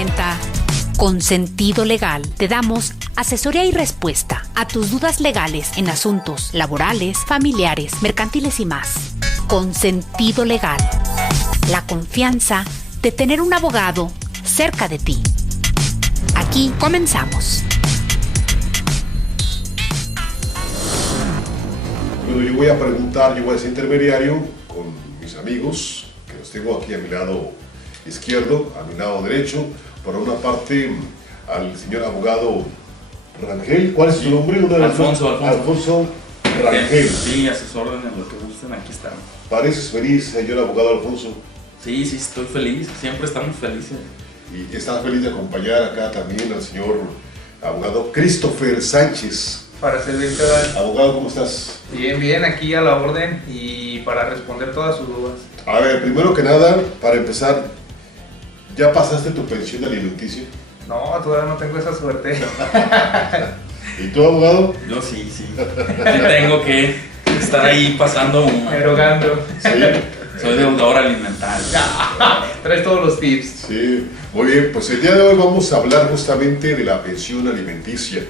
presenta Consentido Legal. Te damos asesoría y respuesta a tus dudas legales en asuntos laborales, familiares, mercantiles y más. Consentido Legal. La confianza de tener un abogado cerca de ti. Aquí comenzamos. Bueno, yo voy a preguntar, yo voy a ser intermediario con mis amigos, que los tengo aquí a mi lado izquierdo, a mi lado derecho. Por una parte, al señor abogado Rangel. ¿Cuál es su nombre? Alfonso Rangel. Sí, a sus órdenes, lo que gusten, aquí estamos. ¿Pareces feliz, señor abogado Alfonso? Sí, estoy feliz, siempre estamos felices. Y estás feliz de acompañar acá también al señor abogado Christopher Sánchez. Para servirte, Abogado, ¿cómo estás? Bien, aquí a la orden y para responder todas sus dudas. A ver, primero que nada, para empezar, ¿ya pasaste tu pensión alimenticia? No, todavía no tengo esa suerte. ¿Y tú, abogado? Yo sí. Sí tengo que estar ahí pasando una. Erogando. Sí. Soy deudor alimentario. Traes todos los tips. Sí, muy bien, pues el día de hoy vamos a hablar justamente de la pensión alimenticia.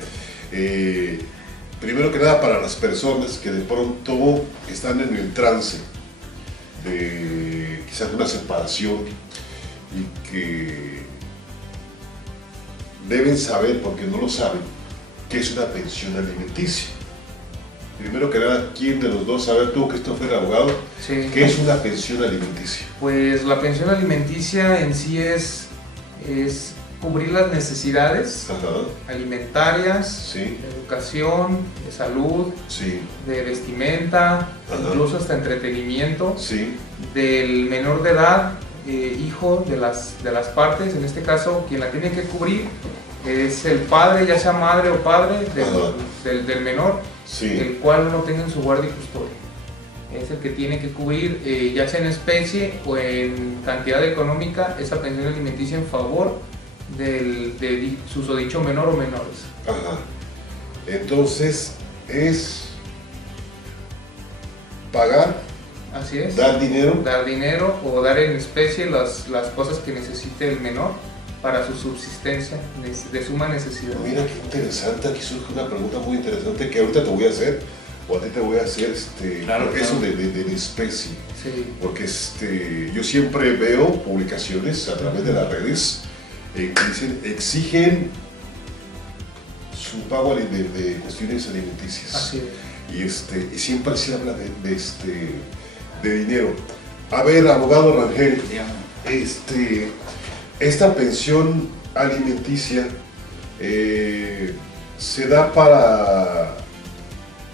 Primero que nada, para las personas que de pronto están en el trance de quizás una separación y que deben saber, porque no lo saben, qué es una pensión alimenticia. Primero que nada, ¿quién de los dos? A ver, tú, Christopher, abogado, Sí. ¿qué es una pensión alimenticia? Pues la pensión alimenticia en sí es cubrir las necesidades Ajá, alimentarias, sí, de educación, de salud, sí, de vestimenta, Ajá. incluso hasta entretenimiento sí, del menor de edad, hijo de las partes. En este caso, quien la tiene que cubrir es el padre, ya sea madre o padre del menor, sí. el cual no tenga en su guardia y custodia. Es el que tiene que cubrir, ya sea en especie o en cantidad económica, esa pensión alimenticia en favor de susodicho menor o menores. Ajá. Entonces, es pagar, Así es. dar dinero. Dar dinero o dar en especie las cosas que necesite el menor para su subsistencia de suma necesidad. Mira qué interesante, aquí surge una pregunta muy interesante que ahorita te voy a hacer, o a ti te voy a hacer, Claro, eso claro. de la especie. Sí. Porque yo siempre veo publicaciones a través de las redes que dicen, exigen su pago de cuestiones alimenticias. Así es. Y siempre se habla de dinero. A ver, abogado Rangel, Dígame. esta pensión alimenticia se da para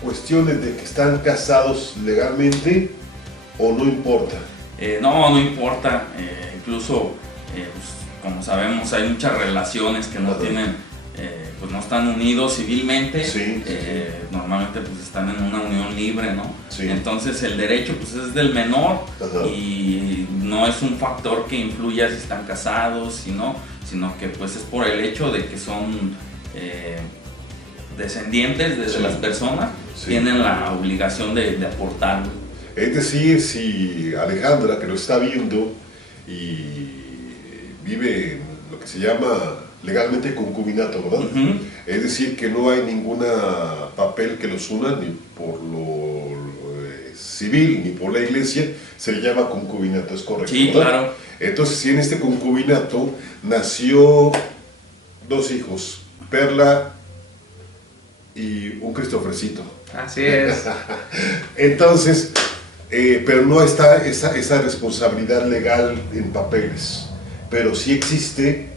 cuestiones de que están casados legalmente o no importa. No importa, incluso, pues, como sabemos, hay muchas relaciones que no Ajá. tienen, pues no están unidos civilmente. Sí. Normalmente pues están en una unión libre, ¿no? Sí. Entonces el derecho pues es del menor. Ajá. Y no es un factor que influya si están casados, sino que pues es por el hecho de que son descendientes de Sí. las personas, Sí. tienen la obligación de aportarlo. Es decir, si Alejandra, que lo está viendo y vive en lo que se llama legalmente concubinato, ¿verdad? Ujú. Es decir, que no hay ningún papel que los una, ni por lo civil, ni por la iglesia, se le llama concubinato, ¿es correcto? Sí, ¿verdad? claro. Entonces, si en este concubinato nació dos hijos, Perla y un Cristofrecito. Así es. Entonces, pero no está esa responsabilidad legal en papeles, pero sí existe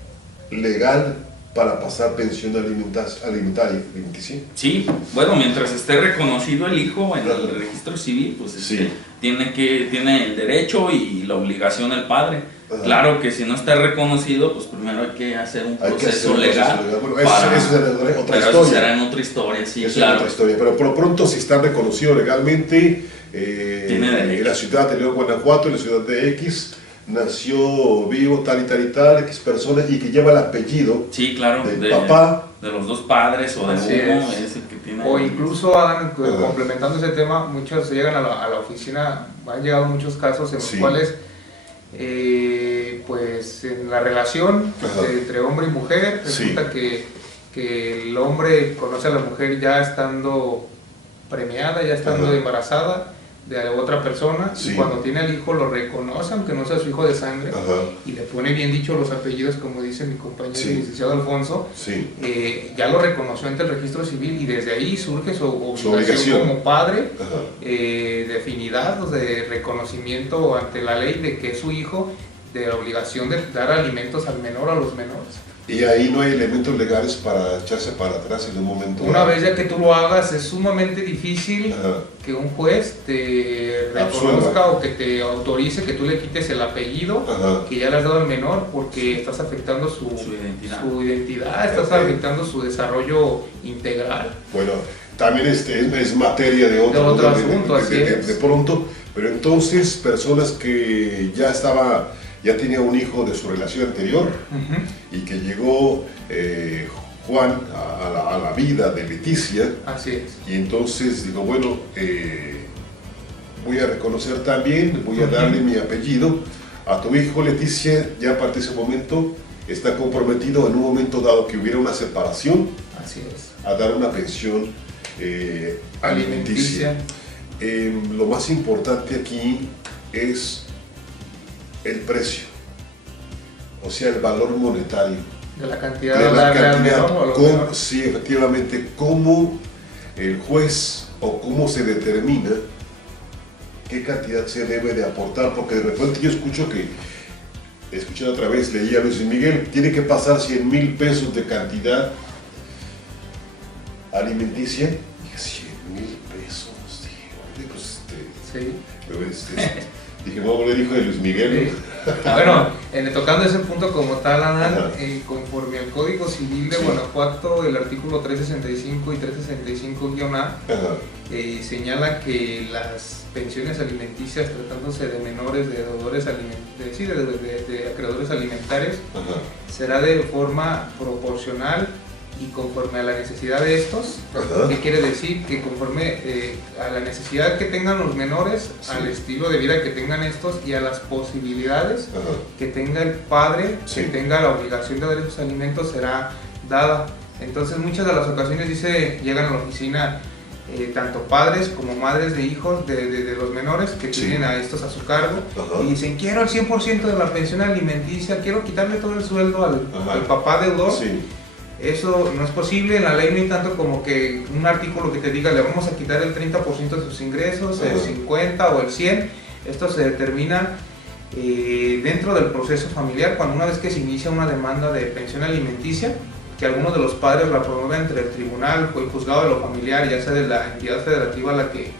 legal para pasar pensión alimenticia. Sí, bueno, mientras esté reconocido el hijo en el registro civil, pues Sí. tiene el derecho y la obligación el padre. Ajá. Claro que si no está reconocido, pues primero hay que hacer un Hay que hacer proceso un legal. proceso legal. Bueno, eso será otra pero historia. eso será en otra historia, sí, Eso es claro. otra historia, pero por lo pronto, si está reconocido legalmente, Tiene derecho. en la ciudad de León, Guanajuato, en la ciudad de X, nació vivo tal y tal, X persona, y que lleva el apellido Sí, claro, del papá. de los dos padres o de Así uno, es. es el que tiene. O incluso, Adán, Ajá. complementando ese tema, muchos llegan a la oficina, han llegado muchos casos en los Sí. cuales pues en la relación entre hombre y mujer, resulta que el hombre conoce a la mujer ya estando premiada, ya estando embarazada de otra persona, y cuando tiene al hijo lo reconoce, aunque no sea su hijo de sangre, y le pone bien dicho los apellidos, como dice mi compañero el licenciado Alfonso, ya lo reconoció ante el registro civil, y desde ahí surge su obligación como padre, de afinidad, de reconocimiento ante la ley de que es su hijo, de la obligación de dar alimentos al menor, a los menores. Y ahí no hay elementos legales para echarse para atrás en un momento. Una vez ya que tú lo hagas, es sumamente difícil que un juez te reconozca o que te autorice que tú le quites el apellido que ya le has dado al menor, porque estás afectando su identidad, estás afectando su desarrollo integral. Bueno, también es materia de otro asunto, de pronto, pero entonces personas que ya tenía un hijo de su relación anterior y que llegó Juan a la vida de Leticia. Así es. Y entonces digo, bueno, voy a reconocer también, voy a darle mi apellido a tu hijo. Leticia ya a partir de ese momento está comprometido en un momento dado que hubiera una separación. Así es. A dar una pensión alimenticia. Lo más importante aquí es el precio, o sea, el valor monetario de la cantidad de la cantidad, sí, efectivamente, cómo el juez o cómo se determina qué cantidad se debe de aportar, porque de repente yo escuché otra vez, leí a Luis Miguel, tiene que pasar 100,000 pesos de cantidad alimenticia. Dije, 100,000 pesos, dije, dije, no, le dijo de Luis Miguel. Bueno, tocando ese punto como tal, Adán, conforme al Código Civil de Guanajuato, el artículo 365 y 365-A, señala que las pensiones alimenticias, tratándose de menores, de deudores de acreedores alimentarios, será de forma proporcional y conforme a la necesidad de estos. ¿Qué quiere decir? Que conforme a la necesidad que tengan los menores, al estilo de vida que tengan estos y a las posibilidades que tenga el padre, que tenga la obligación de dar esos alimentos, será dada. Entonces muchas de las ocasiones llegan a la oficina tanto padres como madres de hijos de los menores que tienen a estos a su cargo y dicen, quiero el 100% de la pensión alimenticia, quiero quitarle todo el sueldo al papá deudor. Eso no es posible, en la ley no hay tanto como que un artículo que te diga le vamos a quitar el 30% de sus ingresos, el 50 o el 100. Esto se determina dentro del proceso familiar, cuando una vez que se inicia una demanda de pensión alimenticia, que algunos de los padres la promueven entre el tribunal o el juzgado de lo familiar, ya sea de la entidad federativa a la que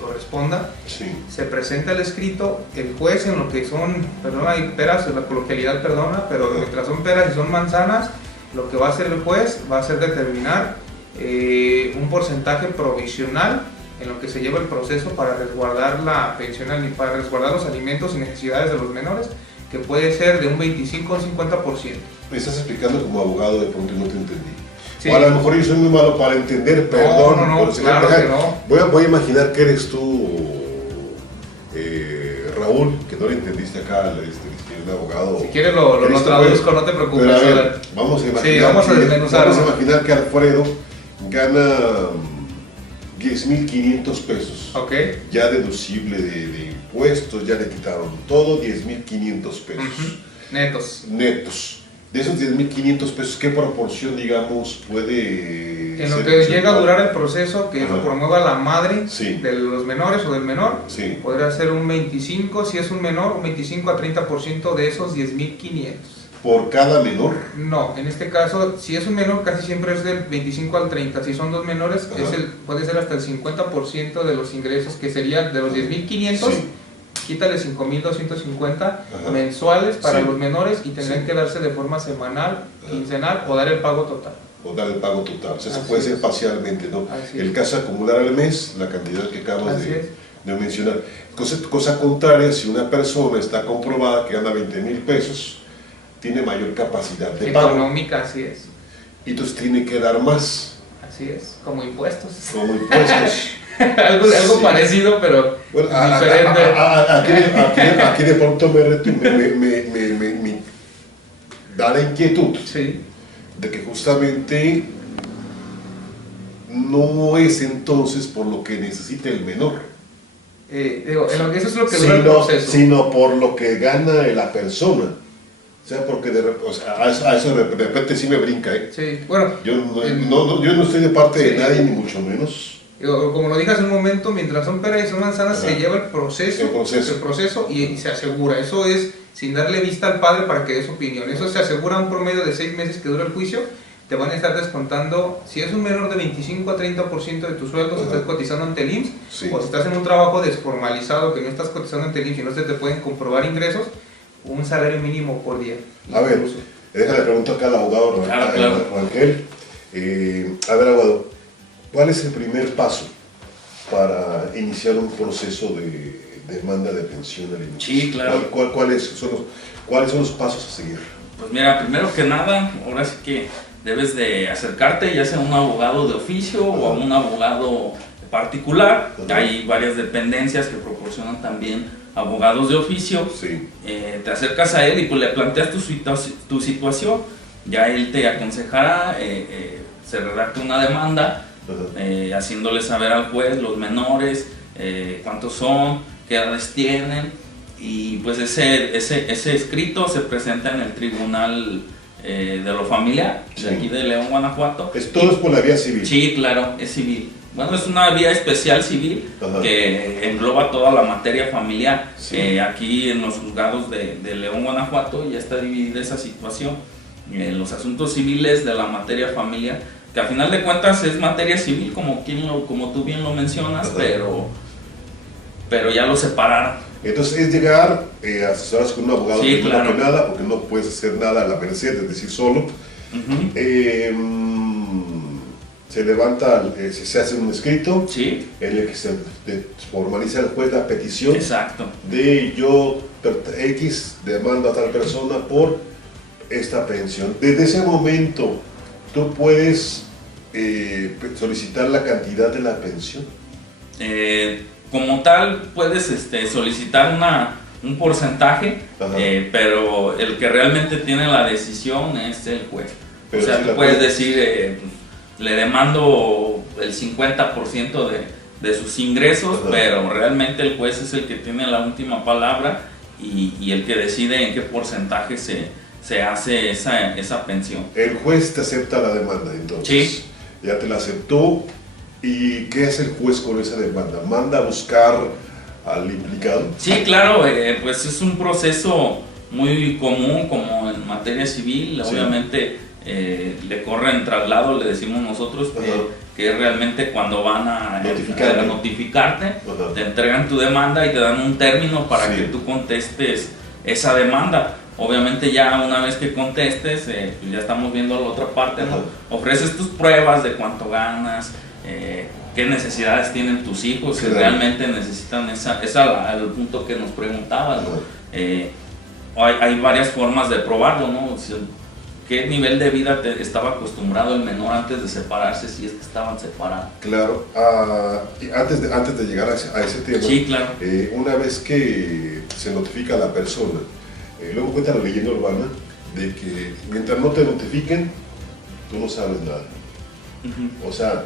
corresponda, se presenta el escrito, el juez en lo que son, hay peras, la coloquialidad perdona, pero mientras son peras y son manzanas, lo que va a hacer el juez va a ser determinar un porcentaje provisional en lo que se lleva el proceso para resguardar la pensión, para resguardar los alimentos y necesidades de los menores, que puede ser de un 25 o un 50%. Me estás explicando como abogado, de pronto no te entendí. O a lo mejor yo soy muy malo para entender, perdón. No, claro que no. Voy a imaginar que eres tú, Raúl, que no le entendiste acá un abogado. Si quieres lo traduzco, no te preocupes. Pero a ver, vamos a imaginar que Alfredo gana 10,500 pesos. Ya deducible de impuestos, ya le quitaron todo, 10,500 pesos. Netos. De esos 10,500 pesos, ¿qué proporción, digamos, puede en lo que llega a durar el proceso, que lo promueva la madre de los menores o del menor? Podría ser un 25, si es un menor, un 25 a 30% de esos 10,500. ¿Por cada menor? No, en este caso, si es un menor, casi siempre es del 25 al 30. Si son dos menores, puede ser hasta el 50% de los ingresos, que sería de los 10,500. Quítale 5,250 mensuales para los menores y tendrán que darse de forma semanal, quincenal o dar el pago total. O sea, se puede hacer parcialmente, ¿no? El caso es acumular al mes la cantidad que acabas de mencionar. Cosa contraria, si una persona está comprobada que gana 20,000 pesos, tiene mayor capacidad de pago. Económica, así es. Y entonces tiene que dar más. Así es, como impuestos. algo Sí. parecido, pero Bueno, diferente. aquí de pronto me da la inquietud Sí, de que justamente no es entonces por lo que necesita el menor, digo, eso es lo que dura el proceso. sino por lo que gana la persona. O sea, porque o sea, a eso de repente sí me brinca, ¿eh? Sí, bueno, Yo no estoy de parte de Sí. nadie, ni mucho menos. digo, como lo dije hace un momento, mientras son peras y son manzanas, Ajá. se lleva el proceso y se asegura. Eso es sin darle vista al padre para que dé su opinión. Eso se asegura un promedio de 6 meses que dura el juicio. Te van a estar descontando, si es un menor de 25 a 30% de tu sueldo, si Ajá. estás cotizando ante el IMSS, Sí. o si estás en un trabajo desformalizado que no estás cotizando ante el IMSS y no se te pueden comprobar ingresos, un salario mínimo por día. A ver, incluso. déjale preguntar acá al abogado Claro. Rangel. A ver, abogado, ¿cuál es el primer paso para iniciar un proceso de demanda de pensión alimenticia? Sí, claro. ¿Cuáles son los pasos a seguir? Pues mira, primero que nada, ahora sí que debes de acercarte ya sea a un abogado de oficio o a un abogado particular. Ajá. Hay varias dependencias que proporcionan también abogados de oficio. Sí. Te acercas a él y pues le planteas tu situación. Ya él te aconsejará, se redacta una demanda, Ajá. haciéndole saber al juez los menores, cuántos son, qué edades tienen, y pues ese escrito se presenta en el tribunal de lo familiar, Sí. de aquí de León, Guanajuato. Todo es por la vía civil. Sí, claro, es civil. Bueno, es una vía especial civil. Ajá. Que engloba toda la materia familiar. Sí. Aquí en los juzgados de León, Guanajuato, ya está dividida esa situación. Los asuntos civiles de la materia familiar, que a final de cuentas es materia civil, como tú bien lo mencionas, Ajá. pero ya lo separaron. Entonces es llegar a asesorarse con un abogado Sí, que claro. no haga nada, porque no puedes hacer nada a la merced, es decir, solo. Ujú. Se levanta, se hace un escrito Sí, en el que se formaliza el juez la petición exacto. de yo X demando a tal persona por esta pensión. Desde ese momento tú puedes solicitar la cantidad de la pensión. Como tal, puedes solicitar un porcentaje, Ajá. pero el que realmente tiene la decisión es el juez. Pero o sea, sí tú la puedes puedes- decir, le demando el 50% de sus ingresos, Ajá. pero realmente el juez es el que tiene la última palabra y el que decide en qué porcentaje se hace esa pensión. El juez te acepta la demanda, entonces. Sí. Ya te la aceptó. ¿Y qué hace el juez con esa demanda? ¿Manda a buscar al implicado? Sí, claro, pues es un proceso muy común como en materia civil. Sí. Obviamente le corren traslado, le decimos nosotros, Ajá. que es realmente cuando van a notificarte, Ajá. te entregan tu demanda y te dan un término para Sí. que tú contestes esa demanda. Obviamente ya una vez que contestes, pues ya estamos viendo la otra parte, ¿no? Ajá. Ofreces tus pruebas de cuánto ganas, qué necesidades tienen tus hijos, si Claro. realmente necesitan el punto que nos preguntabas, ¿no? Ajá. Hay varias formas de probarlo, ¿no? ¿Qué nivel de vida estaba acostumbrado el menor antes de separarse, si es que estaban separados? Claro. Y antes de llegar a ese tema, Sí, claro. una vez que se notifica a la persona, luego cuenta la leyenda urbana de que mientras no te notifiquen, tú no sabes nada. Ujú. O sea,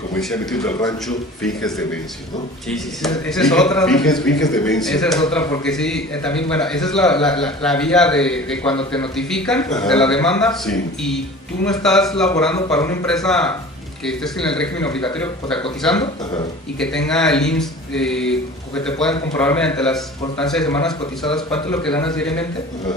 como decía mi tío del rancho, finges demencia, ¿no? Sí, sí, sí. Esa es otra, ¿no? Finges demencia. Esa es otra, porque sí, también, bueno, esa es la vía de cuando te notifican Ajá. de la demanda Sí. y tú no estás laborando para una empresa que estés en el régimen obligatorio, o sea, cotizando, Ajá. y que tenga el IMSS, o que te puedan comprobar mediante las constancias de semanas cotizadas cuánto es lo que ganas diariamente. Ajá.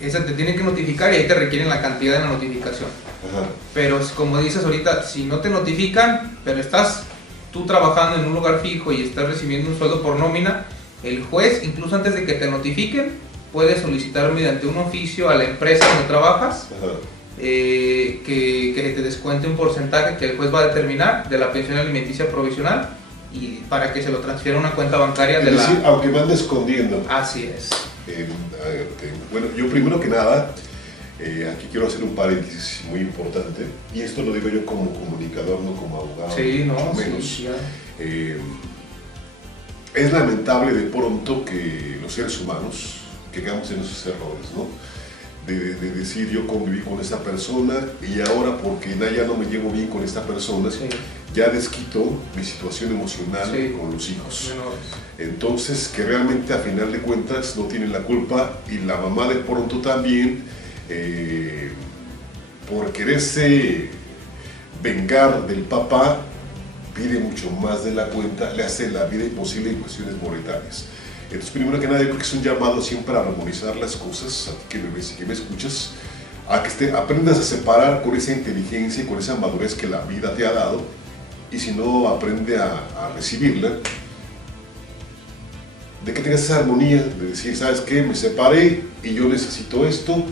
Esa te tienen que notificar y ahí te requieren la cantidad de la notificación. Ajá. Pero como dices ahorita, si no te notifican, pero estás tú trabajando en un lugar fijo y estás recibiendo un sueldo por nómina, el juez, incluso antes de que te notifiquen, puede solicitar mediante un oficio a la empresa donde trabajas Ajá. que te descuente un porcentaje que el juez va a determinar de la pensión alimenticia provisional y para que se lo transfiera a una cuenta bancaria Es de decir, la... aunque me ande escondiendo. Así es. Bueno, yo primero que nada, Aquí quiero hacer un paréntesis muy importante, y esto lo digo yo como comunicador, no como abogado, Sí, no, mucho menos. sí, ya. Es lamentable de pronto que los seres humanos caigamos en esos errores, ¿no? De decir, yo conviví con esta persona y ahora porque ya no me llevo bien con esta persona, Sí. ya desquito mi situación emocional Sí, con los hijos. menores. Entonces, que realmente a final de cuentas no tienen la culpa, y la mamá de pronto también, por quererse vengar del papá, pide mucho más de la cuenta, le hace la vida imposible en cuestiones monetarias. Entonces, primero que nada, yo creo que es un llamado siempre a armonizar las cosas, a ti que me ves y que me escuchas, a que aprendas a separar con esa inteligencia y con esa madurez que la vida te ha dado, y si no, aprende a recibirla, de que tengas esa armonía, de decir, ¿sabes qué? Me separé y yo necesito esto,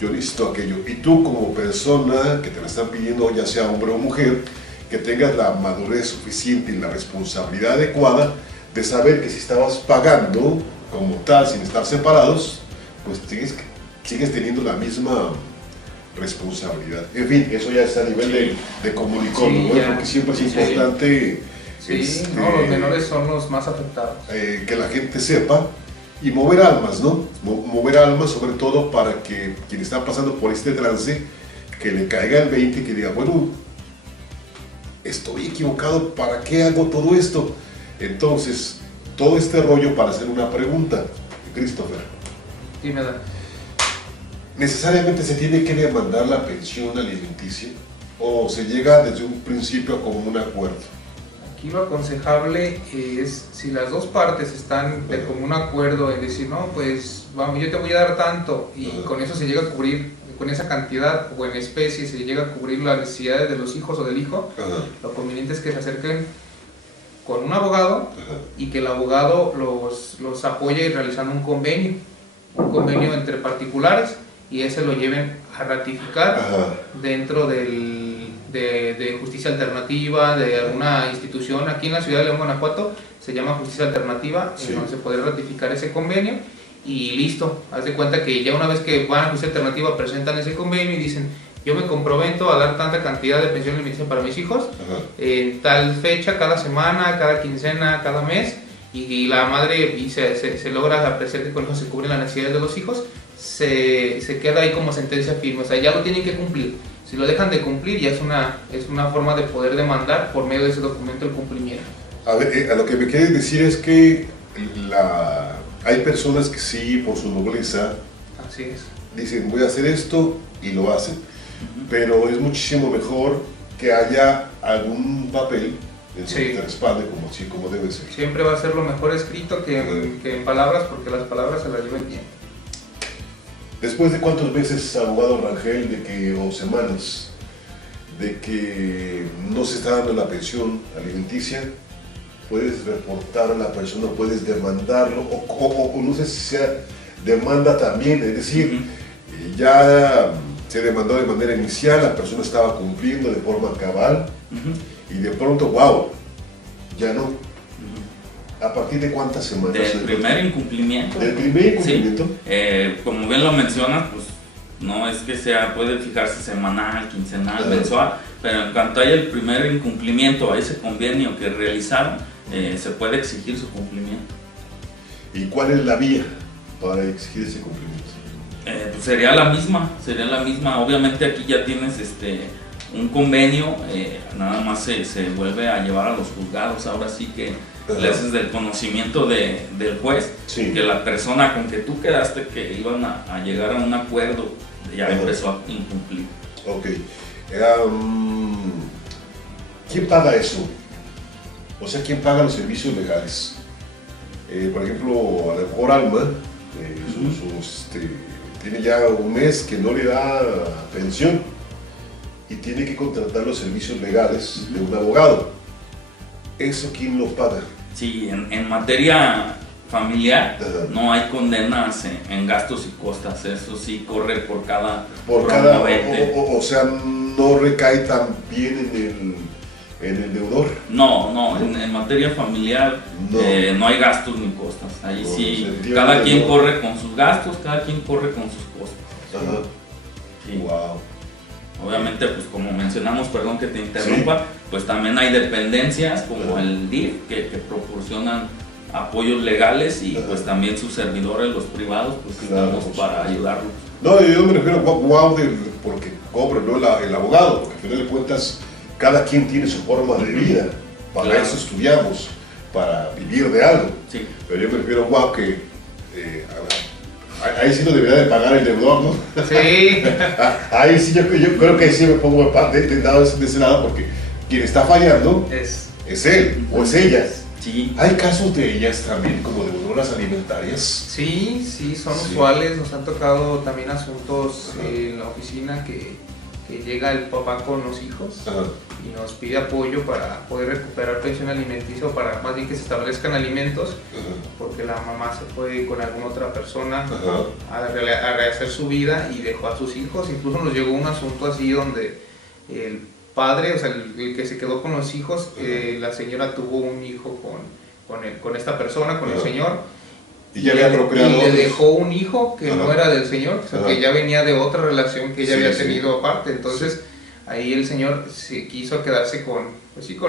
yo necesito aquello. Y tú como persona que te la están pidiendo, ya sea hombre o mujer, que tengas la madurez suficiente y la responsabilidad adecuada de saber que si estabas pagando como tal, sin estar separados, pues sigues teniendo la misma responsabilidad. En fin, eso ya es a nivel de comunicólogo, Sí, ¿no? ya. Porque siempre es Sí. importante Sí, no, los menores son los más afectados. que la gente sepa y mover almas, ¿no? Mover almas, sobre todo para que quien está pasando por este trance, que le caiga el 20 y que diga, bueno, estoy equivocado, ¿para qué hago todo esto? Entonces, todo este rollo para hacer una pregunta, Christopher. Dime, Dan. ¿Necesariamente se tiene que demandar la pensión alimenticia o se llega desde un principio a como un acuerdo? Aquí lo aconsejable es, si las dos partes están de común acuerdo en decir, no, pues vamos, yo te voy a dar tanto, y con eso se llega a cubrir, con esa cantidad o en especie se llega a cubrir las necesidades de los hijos o del hijo, Ajá, lo conveniente es que se acerquen con un abogado ajá. y que el abogado los apoye realizando un convenio entre particulares, y ese lo lleven a ratificar Ajá. dentro de justicia alternativa, de alguna institución. Aquí en la ciudad de León, Guanajuato, se llama justicia alternativa, Sí. en donde se puede ratificar ese convenio y listo. Haz de cuenta que ya una vez que van a justicia alternativa presentan ese convenio y dicen, yo me comprometo a dar tanta cantidad de pensión alimenticia para mis hijos, Ajá. en tal fecha, cada semana, cada quincena, cada mes, y la madre, y se logra apreciar que con eso se cubren las necesidades de los hijos, se queda ahí como sentencia firme, o sea, ya lo tienen que cumplir. Si lo dejan de cumplir, ya es una forma de poder demandar por medio de ese documento el cumplimiento. A ver, a lo que me quieres decir es que hay personas que sí, por su nobleza, Así es. dicen voy a hacer esto y lo hacen, pero es muchísimo mejor que haya algún papel en donde Sí. te respalde como debe ser. Siempre va a ser lo mejor escrito que en palabras, porque las palabras se las lleva el tiempo. Después de cuántos meses, abogado Rangel, o semanas, de que no se está dando la pensión alimenticia, puedes reportar a la persona, puedes demandarlo, o no sé si sea demanda también, es decir, ya se demandó de manera inicial, la persona estaba cumpliendo de forma cabal, y de pronto, wow, ya no. ¿A partir de cuántas semanas? Del primer incumplimiento. ¿Del primer incumplimiento? Sí. Como bien lo mencionas, pues no es que puede fijarse semanal, quincenal, mensual, pero en cuanto haya el primer incumplimiento a ese convenio que realizaron, se puede exigir su cumplimiento. ¿Y cuál es la vía para exigir ese cumplimiento? Pues sería la misma. Obviamente aquí ya tienes un convenio, nada más se vuelve a llevar a los juzgados. Ahora sí que le haces del conocimiento del juez, Sí. que la persona con que tú quedaste que iban a llegar a un acuerdo ya empezó a incumplir. Ok. ¿Quién paga eso? O sea, ¿quién paga los servicios legales? Por ejemplo, a lo mejor Alma tiene ya un mes que no le da pensión y tiene que contratar los servicios legales de un abogado. ¿Eso quién lo paga? Sí, en materia familiar Ajá. no hay condenas en gastos y costas, eso sí corre por cada promovente. O sea, no recae también en el deudor. No, en materia familiar no hay gastos ni costas. Ahí No, sí, se entiende, cada quien ¿no? corre con sus gastos, cada quien corre con sus costas. Ajá. Sí. Wow. Obviamente, pues como mencionamos, perdón que te interrumpa, pues también hay dependencias como el DIF que proporcionan apoyos legales y pues también sus servidores, los privados, pues estamos para ayudarlos. No, yo me refiero a porque cobra, ¿no? El abogado, porque al final de cuentas cada quien tiene su forma de vida, para eso estudiamos, para vivir de algo. Sí. Pero yo me refiero a que ahí sí no debería de pagar el deudor, ¿no? Sí. Ahí sí yo creo que sí me pongo de ese lado, porque quien está fallando es él o es ella. Sí. ¿Hay casos de ellas también como deudoras alimentarias? Sí, son usuales. Nos han tocado también asuntos en la oficina que llega el papá con los hijos y nos pide apoyo para poder recuperar pensión alimenticia o para más bien que se establezcan alimentos porque la mamá se fue con alguna otra persona a rehacer su vida y dejó a sus hijos. Incluso nos llegó un asunto así donde el padre, o sea, el que se quedó con los hijos, la señora tuvo un hijo con esta persona, con el señor. Y ya había procreado. Y le dejó un hijo que no era del señor, o sea, que ya venía de otra relación que ella había tenido aparte. Entonces, ahí el señor se quiso quedarse con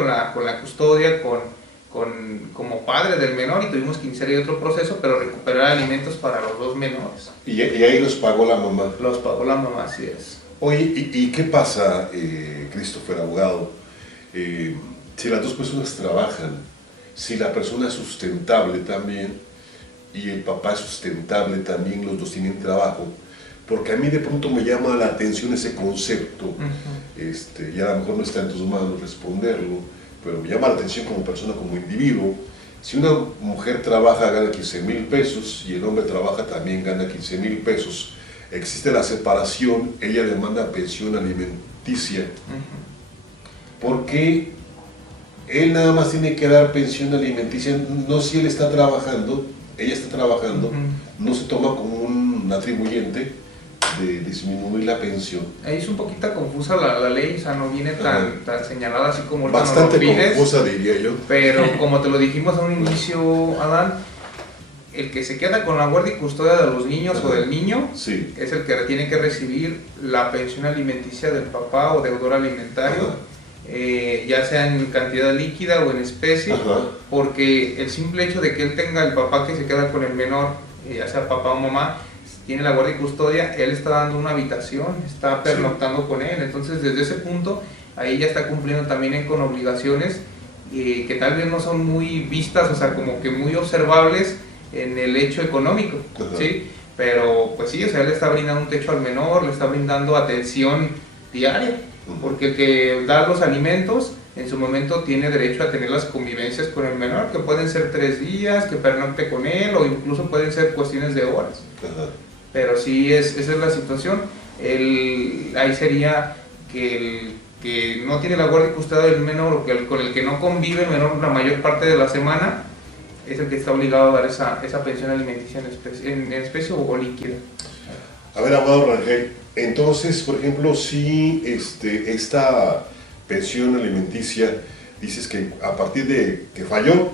la custodia, como padre del menor, y tuvimos que iniciar otro proceso, pero recuperar alimentos para los dos menores. ¿Y ahí los pagó la mamá? Los pagó la mamá, así es. Oye, ¿y qué pasa, Christopher, abogado? Si las dos personas trabajan, si la persona es sustentable también, y el papá es sustentable también, los dos tienen trabajo, porque a mí de pronto me llama la atención ese concepto, y a lo mejor no está en tus manos responderlo, pero me llama la atención como persona, como individuo. Si una mujer trabaja, gana 15,000 pesos, y el hombre trabaja, también gana 15,000 pesos, existe la separación, ella demanda pensión alimenticia, porque él nada más tiene que dar pensión alimenticia, no si él está trabajando, ella está trabajando, no se toma como un atribuyente de disminuir la pensión. Ahí es un poquito confusa la ley, o sea, no viene tan señalada así como bastante confusa, diría yo. Pero como te lo dijimos a un inicio, Adán, el que se queda con la guardia y custodia de los niños o del niño es el que tiene que recibir la pensión alimenticia del papá o deudor alimentario. Ya sea en cantidad líquida o en especie, porque el simple hecho de que él tenga el papá que se queda con el menor, ya sea papá o mamá, tiene la guardia y custodia, él está dando una habitación, está pernoctando con él. Entonces desde ese punto ahí ya está cumpliendo también con obligaciones que tal vez no son muy vistas, o sea, como que muy observables en el hecho económico, ¿sí? Pero pues sí, o sea, él le está brindando un techo al menor, le está brindando atención diaria, porque el que da los alimentos en su momento tiene derecho a tener las convivencias con el menor, que pueden ser 3 días, que pernocte con él, o incluso pueden ser cuestiones de horas. Pero sí, esa es la situación. Ahí sería que el que no tiene la guardia y custodia del menor, o que con el que no convive el menor la mayor parte de la semana, es el que está obligado a dar esa pensión alimenticia en especie o líquida. A ver, abogado Rangel, entonces, por ejemplo, si esta pensión alimenticia, dices que a partir de que falló,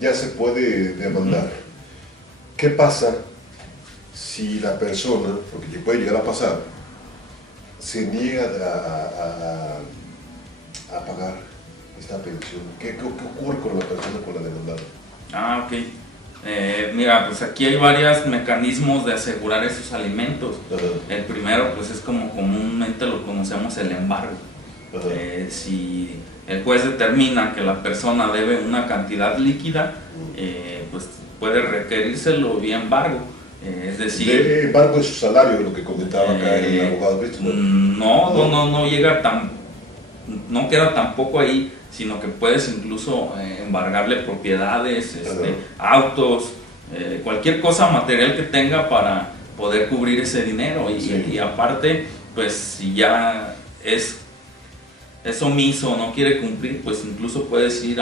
ya se puede demandar. ¿Qué pasa si la persona, porque puede llegar a pasar, se niega a pagar esta pensión? ¿Qué ocurre con la persona, con la demandada? Ok. Mira, pues aquí hay varios mecanismos de asegurar esos alimentos. El primero, pues es como comúnmente lo conocemos, el embargo. Si el juez determina que la persona debe una cantidad líquida, pues puede requerírselo vía embargo. Es decir, ¿de embargo de su salario, lo que comentaba acá el abogado Christopher? No llega no queda tampoco ahí, sino que puedes incluso embargarle propiedades, autos, cualquier cosa material que tenga para poder cubrir ese dinero. Y aparte, pues si ya es omiso o no quiere cumplir, pues incluso puedes ir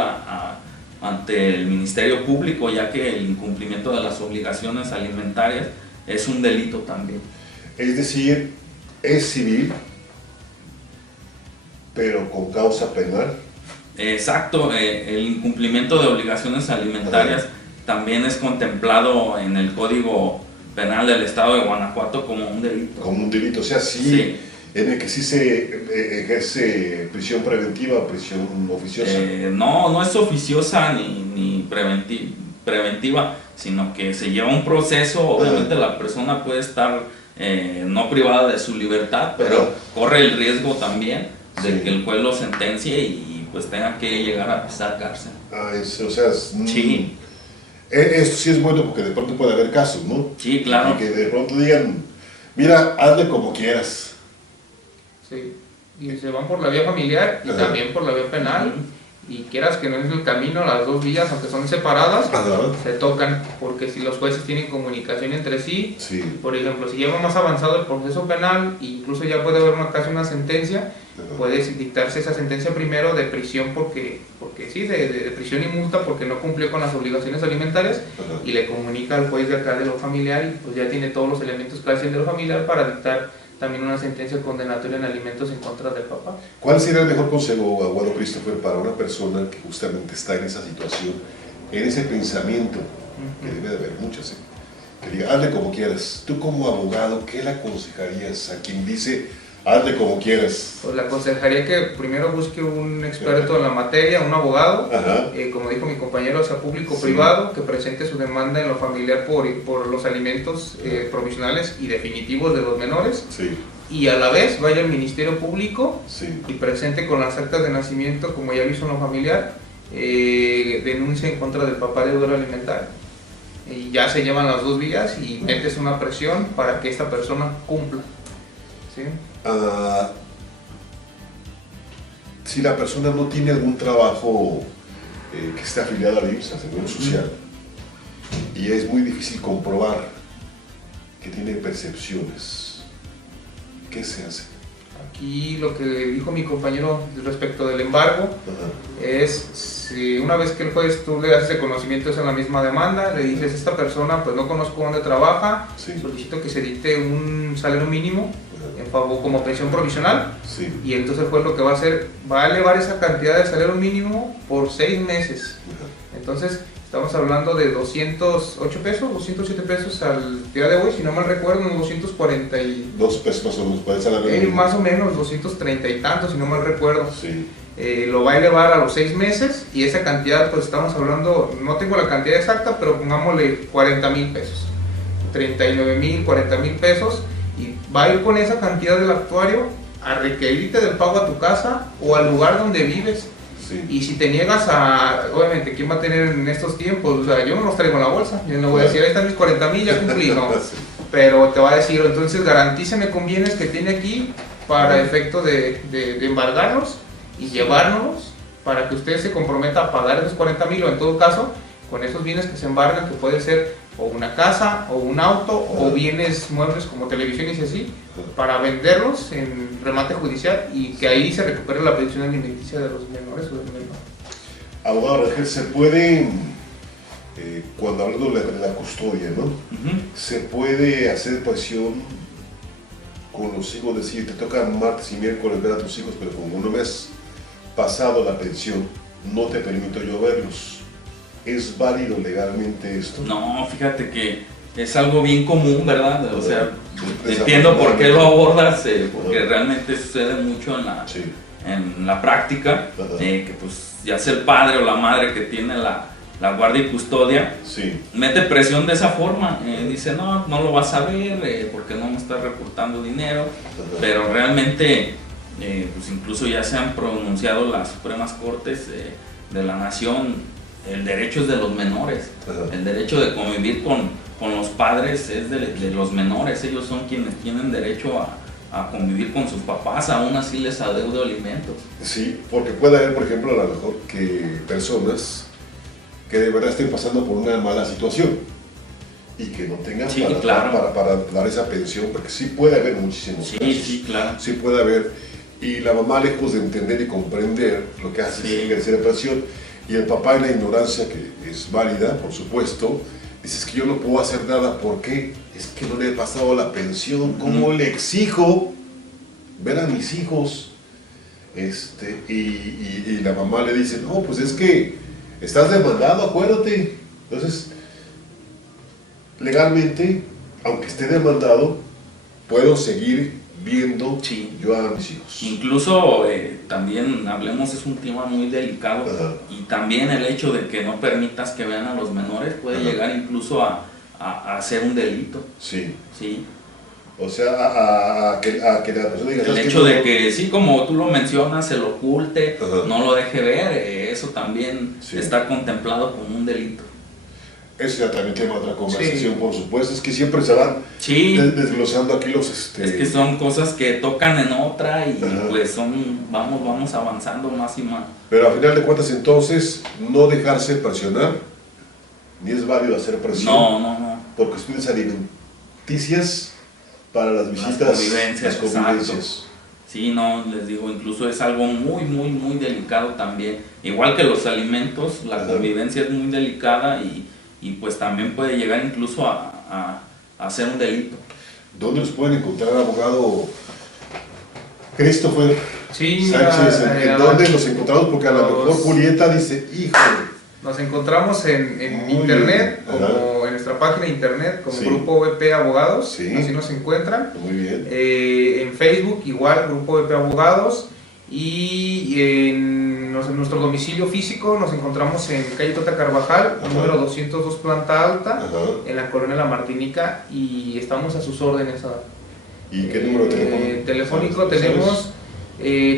ante el Ministerio Público, ya que el incumplimiento de las obligaciones alimentarias es un delito también. Es decir, es civil, pero con causa penal. Exacto, el incumplimiento de obligaciones alimentarias también es contemplado en el Código Penal del Estado de Guanajuato como un delito. Como un delito, o sea, sí, Sí. en el que sí se ejerce prisión preventiva o prisión oficiosa. No, no es oficiosa ni preventiva, sino que se lleva un proceso. Obviamente la persona puede estar no privada de su libertad, pero corre el riesgo también de que el juez lo sentencie y pues tenga que llegar a pisar cárcel. Eso, o sea, Sí. Esto sí es bueno porque de pronto puede haber casos, ¿no? Sí, claro. Y que de pronto digan, mira, hazle como quieras. Sí. Y se van por la vía familiar y también por la vía penal. Y quieras que no es el camino, las dos vías, aunque son separadas, se tocan, porque si los jueces tienen comunicación entre sí, por ejemplo, si lleva más avanzado el proceso penal, incluso ya puede haber casi una sentencia, puede dictarse esa sentencia primero de prisión, porque sí, de prisión y multa porque no cumplió con las obligaciones alimentarias, y le comunica al juez de acá de lo familiar, y pues ya tiene todos los elementos claros de lo familiar para dictar también una sentencia condenatoria en alimentos en contra del papá. ¿Cuál sería el mejor consejo, Aguado Christopher, para una persona que justamente está en esa situación, en ese pensamiento, que debe de haber muchas, que diga, hazle como quieras? Tú como abogado, ¿qué le aconsejarías a quien dice, hazle como quieras? Pues le aconsejaría que primero busque un experto en la materia, un abogado, como dijo mi compañero, sea público o privado, que presente su demanda en lo familiar por los alimentos provisionales y definitivos de los menores, y a la vez vaya al Ministerio Público y presente con las actas de nacimiento, como ya lo hizo en lo familiar, denuncia en contra del papá deudor alimentario. Y ya se llevan las dos vías y metes una presión para que esta persona cumpla. ¿Sí? Si la persona no tiene algún trabajo que esté afiliado al IMSS, al Seguro Social, y es muy difícil comprobar que tiene percepciones, ¿qué se hace? Aquí lo que dijo mi compañero respecto del embargo es, si una vez que el juez tú le haces el conocimiento en la misma demanda, le dices, esta persona pues no conozco dónde trabaja, solicito que se dicte un salario mínimo en favor como pensión provisional, y entonces el juez lo que va a hacer, va a elevar esa cantidad de salario mínimo por 6 meses. Entonces estamos hablando de 208 pesos, 207 pesos al día de hoy, si no mal recuerdo, unos 242 pesos más o menos para el salario mínimo. Más o menos 230 y tantos, si no mal recuerdo. Lo va a elevar a los 6 meses, y esa cantidad, pues estamos hablando, no tengo la cantidad exacta, pero pongámosle 40,000 pesos, 39,000, 40,000 pesos, y va a ir con esa cantidad del actuario a requerirte del pago a tu casa o al lugar donde vives. Y si te niegas a, obviamente, ¿quién va a tener en estos tiempos? O sea, yo no los traigo en la bolsa, yo no voy a decir, ahí están mis 40,000, ya cumplí, no. Pero te va a decir, entonces garantíceme con bienes que tiene aquí para efecto de embargarlos y llevárnoslos para que usted se comprometa a pagar esos 40,000, o en todo caso, con esos bienes que se embargan, que puede ser o una casa, o un auto, o bienes muebles como televisiones y así, para venderlos en remate judicial y que ahí se recupere la pensión alimenticia de los menores o del menor. Abogado Rangel, se puede, cuando hablando de la custodia, ¿no? Se puede hacer presión con los hijos, decir, te toca martes y miércoles ver a tus hijos, pero como no me has pasado la pensión, no te permito yo verlos. ¿Es válido legalmente esto? No, fíjate que es algo bien común, ¿verdad? O sea, entiendo por qué lo abordas, porque realmente sucede mucho en la práctica, que pues ya sea el padre o la madre que tiene la guardia y custodia, mete presión de esa forma, dice, no lo vas a ver porque no me estás reportando dinero, pero realmente, pues incluso ya se han pronunciado las Supremas Cortes de la Nación. El derecho es de los menores, el derecho de convivir con los padres es de los menores, ellos son quienes tienen derecho a convivir con sus papás, aún así les adeudo alimentos. Sí, porque puede haber, por ejemplo, a lo mejor que personas que de verdad estén pasando por una mala situación y que no tengan para dar esa pensión, porque sí puede haber muchísimos casos. Sí puede haber, y la mamá, lejos de entender y comprender, lo que hace es ejercer presión. Y el papá, en la ignorancia, que es válida, por supuesto, dice, es que yo no puedo hacer nada, ¿por qué? Es que no le he pasado la pensión, ¿cómo le exijo ver a mis hijos? Y la mamá le dice, no, pues es que estás demandado, acuérdate. Entonces, legalmente, aunque esté demandado, puedo seguir viendo Sí. yo a mis hijos. Incluso también hablemos, es un tema muy delicado. Ajá. Y también el hecho de que no permitas que vean a los menores puede Ajá. llegar incluso a hacer un delito. Sí. Sí. O sea, a que la persona diga... El ¿sabes qué? hecho de que, sí, como tú lo mencionas, se lo oculte, Ajá. no lo deje ver, eso también Sí. está contemplado como un delito. Eso ya también tema otra conversación, Sí. por supuesto. Es que siempre se van Sí, desglosando aquí los... es que son cosas que tocan en otra y Ajá. pues vamos avanzando más y más. Pero a final de cuentas, entonces, no dejarse presionar, ni es válido hacer presión. No. Por cuestiones alimenticias para las visitas, convivencias, las convivencias. Sí, no, les digo, incluso es algo muy delicado también. Igual que los alimentos, la Ajá. convivencia es muy delicada y pues también puede llegar incluso a hacer un delito. ¿Dónde los pueden encontrar, abogado Christopher Sí, Sánchez? ¿En dónde los encontramos? Porque a lo los- mejor Julieta dice, híjole. Nos encontramos en Muy internet, bien. como en nuestra página de internet, como Sí. Grupo VP Abogados, Sí. así nos encuentran. Muy bien. En Facebook igual, Grupo VP Abogados. Y en nuestro domicilio físico nos encontramos en calle Tota Carvajal, Ajá. número 202, planta alta, Ajá. en la colonia La Martinica, y estamos a sus órdenes. ¿Y qué número de teléfono? Telefónico ¿Sabes? tenemos,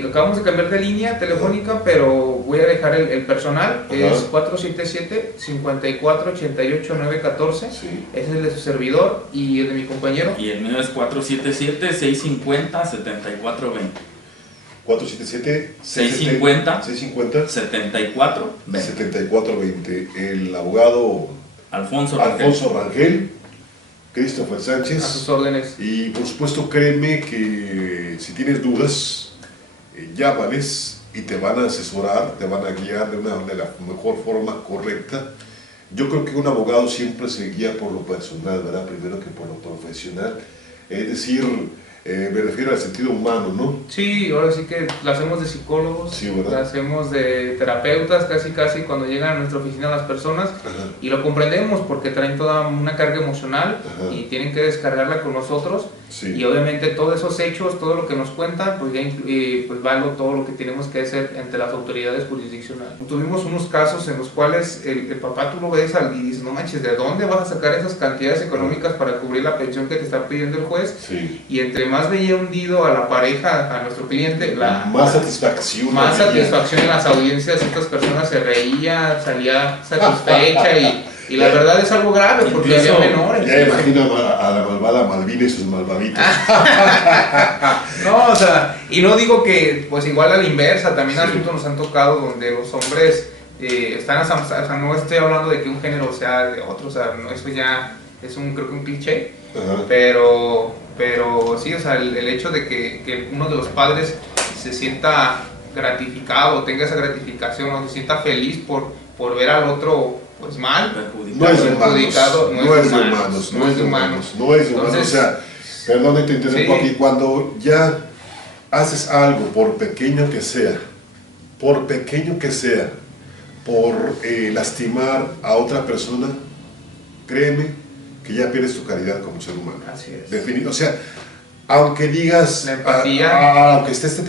acabamos de cambiar de línea telefónica, pero voy a dejar el personal, Ajá. es 477-5488-914, Sí. ese es el de su servidor y el de mi compañero. Y el mío es 477-650-7420. 477 650 650 7420. 7420. El abogado Alfonso Rangel. Alfonso Rangel, Christopher A sus Sánchez. órdenes. Y por supuesto, créeme que si tienes dudas, llámales y te van a asesorar, te van a guiar de la mejor forma correcta. Yo creo que un abogado siempre se guía por lo personal, ¿verdad? Primero que por lo profesional. Es decir, me refiero al sentido humano, ¿no? Sí, ahora sí que la hacemos de psicólogos, Sí, ¿verdad? la hacemos de terapeutas, casi cuando llegan a nuestra oficina las personas, Ajá. y lo comprendemos porque traen toda una carga emocional Ajá. y tienen que descargarla con nosotros. Sí. Y obviamente todos esos hechos, todo lo que nos cuentan, pues ya pues valgo todo lo que tenemos que hacer ante las autoridades jurisdiccionales. Tuvimos unos casos en los cuales el papá tú lo ves y dices, no manches, ¿de dónde vas a sacar esas cantidades económicas para cubrir la pensión que te está pidiendo el juez? Sí. Y entre más veía hundido a la pareja, a nuestro cliente, Más satisfacción. más había. satisfacción en las audiencias, estas personas se reían, salía satisfecha y la verdad es algo grave porque Incluso, había menores. Ya imagino a la malvada Malvina y sus malvavitas. No, o sea, y no digo que, pues igual a la inversa, también Sí. asuntos nos han tocado donde los hombres están, o sea, no estoy hablando de que un género sea de otro, o sea, no, eso ya es creo que un cliché, Ajá. pero sí, o sea, el hecho de que uno de los padres se sienta gratificado, tenga esa gratificación o se sienta feliz por ver al otro, pues mal, No es de perjudicado, humanos, no es de humanos, no es de humanos, no es de humanos. O Entonces, sea, perdón, te interrumpo sí. aquí, cuando ya haces algo, por pequeño que sea, por lastimar a otra persona, créeme que ya pierdes tu calidad como ser humano. Así es. O sea, aunque digas, La empatía. aunque estés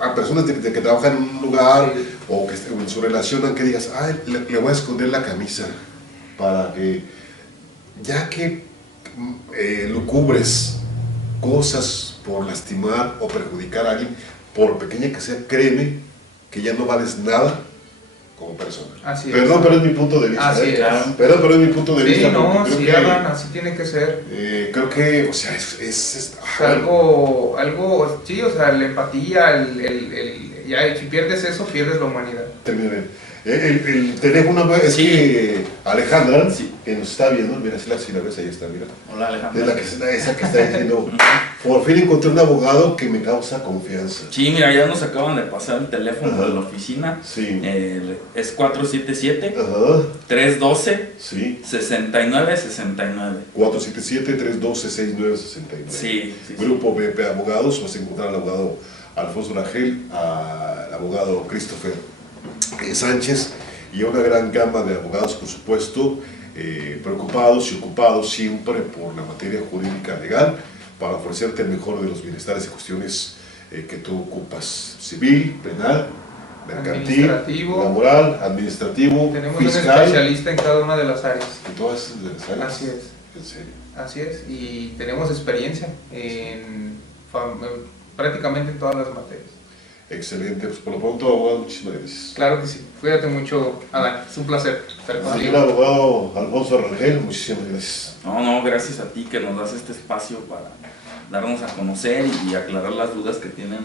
a personas que trabajan en un lugar Sí. o que en su relación, aunque digas, ay, le voy a esconder la camisa para que, ya que lo cubres cosas por lastimar o perjudicar a alguien, por pequeña que sea, créeme que ya no vales nada como persona. Así es. Perdón, pero es mi punto de vista. Así es. Perdón, pero es mi punto de Sí, vista. no, porque sí, creo que, Alan, así tiene que ser. creo que, o sea, es Algo, sí, o sea, la empatía, ya si pierdes eso, pierdes la humanidad. Termino bien. El teléfono es Sí. que Alejandra, Sí. que nos está viendo, mira, si la ves, ahí está, mira. Hola Alejandro. Es esa que está diciendo, por fin encontré un abogado que me causa confianza. Sí, mira, ya nos acaban de pasar el teléfono Ajá. de la oficina. Sí. Es 477 Ajá, 312 sí. 6969. 477-312-6969. Sí, sí, sí. Grupo BP Abogados, vas a encontrar al abogado Alfonso Rangel, al abogado Christopher Sánchez y una gran gama de abogados, por supuesto. preocupados y ocupados siempre por la materia jurídica legal para ofrecerte el mejor de los bienestares y cuestiones que tú ocupas: civil, penal, mercantil, laboral, administrativo, tenemos fiscal. Un especialista en cada una de las áreas. ¿En todas las áreas? Así es. ¿En serio? Así es, y tenemos experiencia prácticamente en todas las materias. Excelente, pues por lo pronto, abogado, muchísimas gracias. Claro que sí, cuídate mucho, Adán, es un placer estar contigo. Señor abogado Alfonso Rangel, muchísimas gracias. No, gracias a ti que nos das este espacio para darnos a conocer y aclarar las dudas que tienen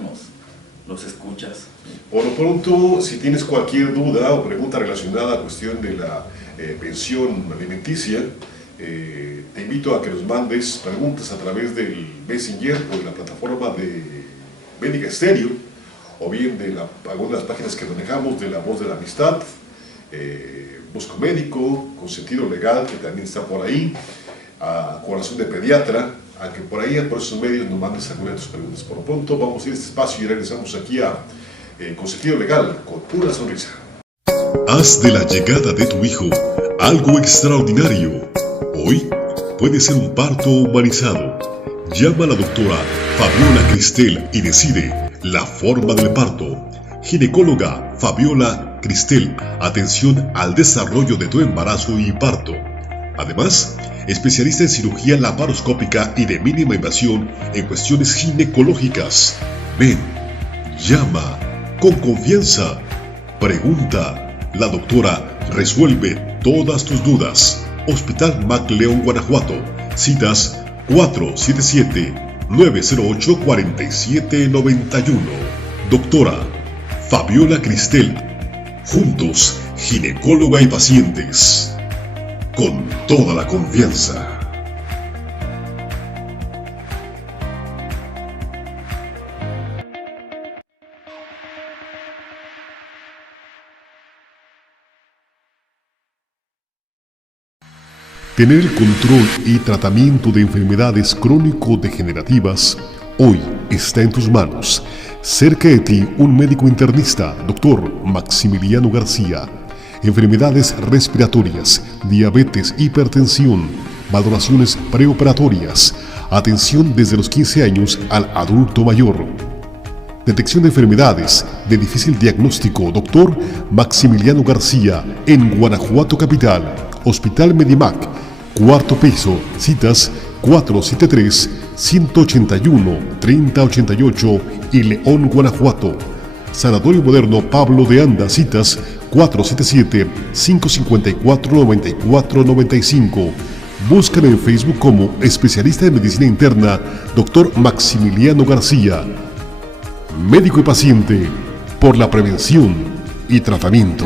los escuchas. Por lo pronto, si tienes cualquier duda o pregunta relacionada a cuestión de la pensión alimenticia, te invito a que nos mandes preguntas a través del Messenger o de la plataforma de Médica Estéreo, o bien de algunas de las páginas que manejamos de La Voz de la Amistad, Busco Médico, Con Sentido Legal, que también está por ahí, a Corazón de Pediatra, a que por ahí, por esos medios, nos mandes algunas de tus preguntas. Por lo pronto, vamos a ir a este espacio y regresamos aquí a Con Sentido Legal, con una sonrisa. Haz de la llegada de tu hijo algo extraordinario. Hoy puede ser un parto humanizado. Llama a la doctora Fabiola Cristel y decide la forma del parto. Ginecóloga Fabiola Cristel, atención al desarrollo de tu embarazo y parto. Además, especialista en cirugía laparoscópica y de mínima invasión en cuestiones ginecológicas. Ven, llama, con confianza, pregunta. La doctora resuelve todas tus dudas. Hospital MacLeón, Guanajuato. Citas 477-908-4791. Doctora Fabiola Cristel. Juntos, ginecóloga y pacientes. Con toda la confianza. Tener el control y tratamiento de enfermedades crónico-degenerativas hoy está en tus manos. Cerca de ti, un médico internista, Dr. Maximiliano García. Enfermedades respiratorias, diabetes, hipertensión, valoraciones preoperatorias, atención desde los 15 años al adulto mayor. Detección de enfermedades de difícil diagnóstico, Dr. Maximiliano García, en Guanajuato Capital. Hospital Medimac, cuarto piso, citas 473-181-3088 y León, Guanajuato. Sanatorio Moderno Pablo de Anda, citas 477-554-9495. Búscalo en Facebook como especialista en medicina interna, Dr. Maximiliano García. Médico y paciente por la prevención y tratamiento.